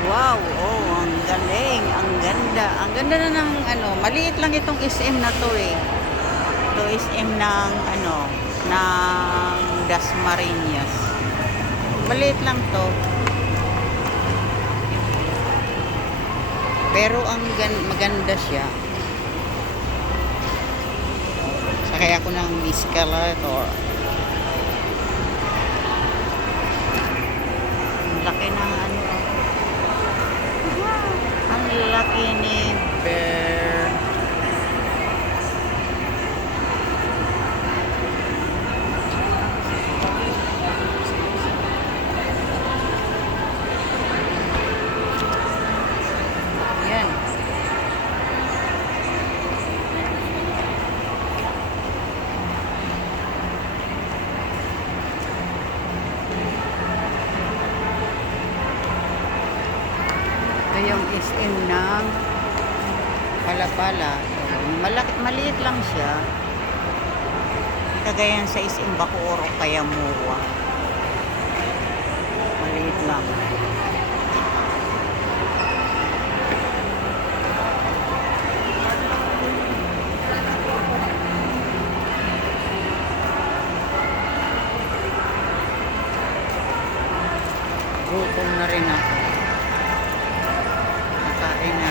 Wow, oh, ang galing, ang ganda. Ang ganda na ng ano, maliit lang itong SM na to eh. Ito SM ng ano, ng Dasmariñas. Maliit lang to. Pero ang maganda siya. Sakay ako ng escalator. Ang laki ng ano. Ang laki ni Bear. Yan. Ito yung SM ng Palapala. Maliit lang siya. Kagayan sa SM Bacoor o kaya Muwa. Maliit lang. Gutom na rin ako. Nakain na.